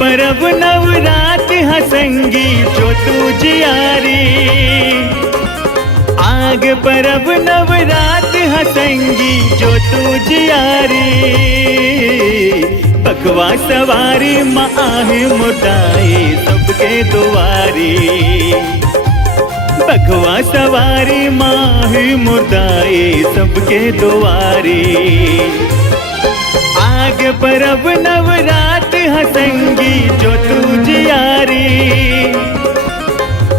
परब नवरात हसंगी जो तू जियारी। आग परब नवरात हसंगी जो तू जियारी। बघवा सवारी माँ आहे मुर्दाए सबके दुआरी। बघवा सवारी माँ आहे मुर्दाए सबके दुआरी। आग परब नवरात हसंगी जो तू जियारी।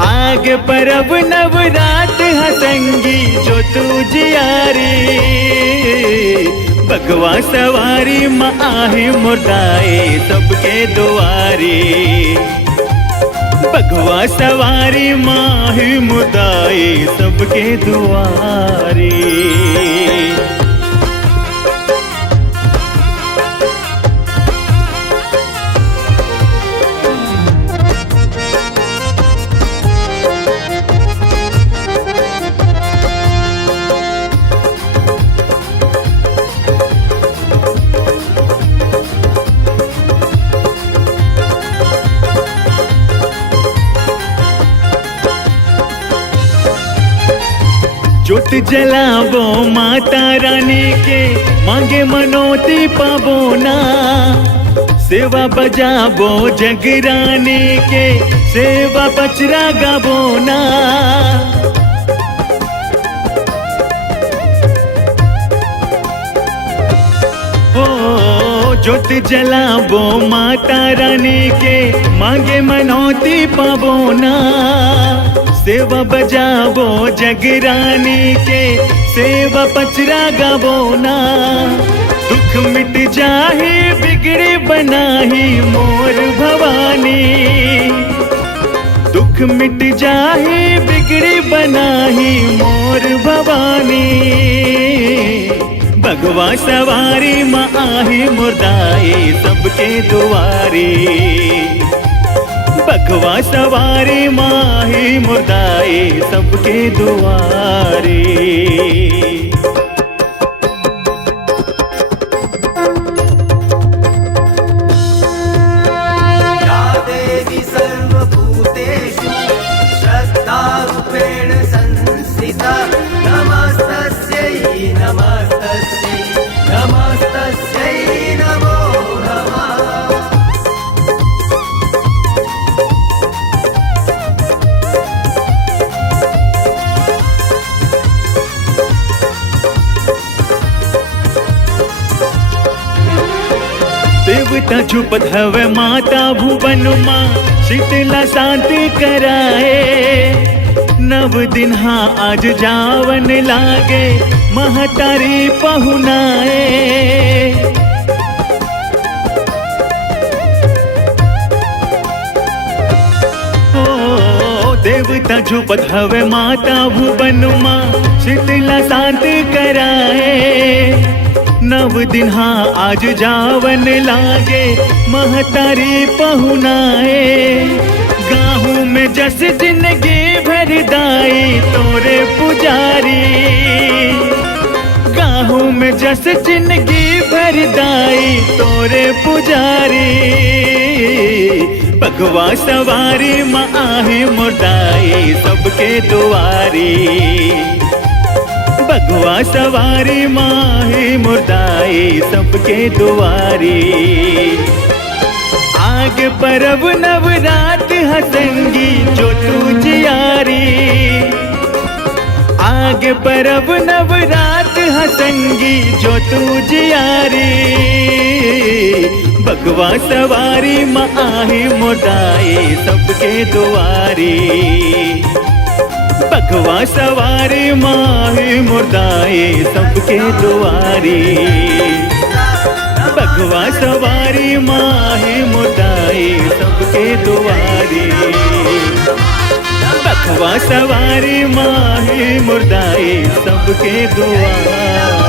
आग परब नवरात हसंगी जो तू जियारी। बघवा सवारी माँ आहे मुर्दाए सबके दुआरी। बघवा सवारी माँ आहे मुर्दाए सबके दुआरी। ज्योत जलावो माता रानी के मांगे मनोती पावो ना। सेवा बजावो जगरानी के सेवा पचरा गावो ना। ओ ज्योत जलावो माता रानी के मांगे मनोती पावो ना। सेवा बजावो जगरानी के सेवा पचरा गावो ना। दुख मिट जाहे बिगड़े बनाही मोर भवानी। दुख मिट जाहे बिगड़े बनाही मोर भवानी। बघवा सवारी माँ आहे मुर्दाए सबके दुआरी। बघवा सवारी माँ आहे मुर्दाए सबके दुआरी। या देवी सर्वभूतेषु श्रद्धारूपेण संस्थिता। नमस्तस्यै नमस्तस्यै नमस्तस्यै नमो नमः। देवता झुपत हवे माता भुवन माँ शीतला शांति कराए। नव दिन हाँ आज जावन लागे महतारी पहुनाए। ओ देवता झुपत हवे माता भुवन माँ शीतला शांति कराए। नव दिन हाँ आज जावन लागे महतारी पहुनाए। गाहू में जस जिंदगी भर दाई तोरे पुजारी। गाहू में जस जिंदगी भर दाई तोरे पुजारी। बघवा सवारी माँ आहे मुर्दाए सबके दुआरी। बघवा सवारी माँ आहे मुर्दाए सबके दुआरी। आग परब नवरात हसंगी जो तू जियारी। आग परब नवरात हसंगी जो तू जियारी। बघवा सवारी माँ आहे मुर्दाए सबके दुआरी। बघवा सवारी माँ आहे मुर्दाए सबके दुआरी। बघवा सवारी माँ आहे मुर्दाए सबके दुआरी। बघवा सवारी माँ आहे मुर्दाए सबके दुआरी।